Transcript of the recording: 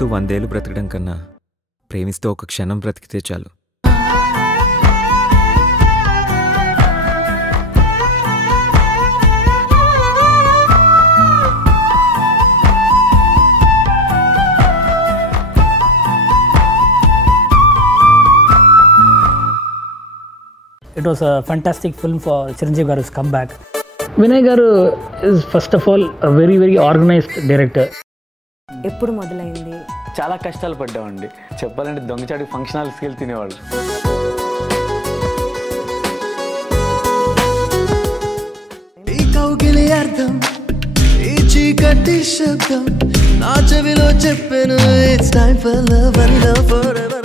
ప్రేమిస్తూ 100 ఏళ్ళు బ్రతకడం కన్నా ప్రేమిస్తూ ఒక క్షణం బ్రతికితే చాలు. It was a fantastic film for Chiranjeevi Garu's comeback. Vinay Garu is first of all a very organized director. ఎప్పుడు మొదలైంది? చాలా కష్టాలు పడ్డామండి. చెప్పాలంటే దొంగచాటి ఫంక్షన్ హాల్స్కి వెళ్ళి తినేవాళ్ళు. ఈ కౌగిలి అర్థం, ఈ చీకటి శబ్దం నా చెవిలో చెప్పెను, it's time for love and love forever.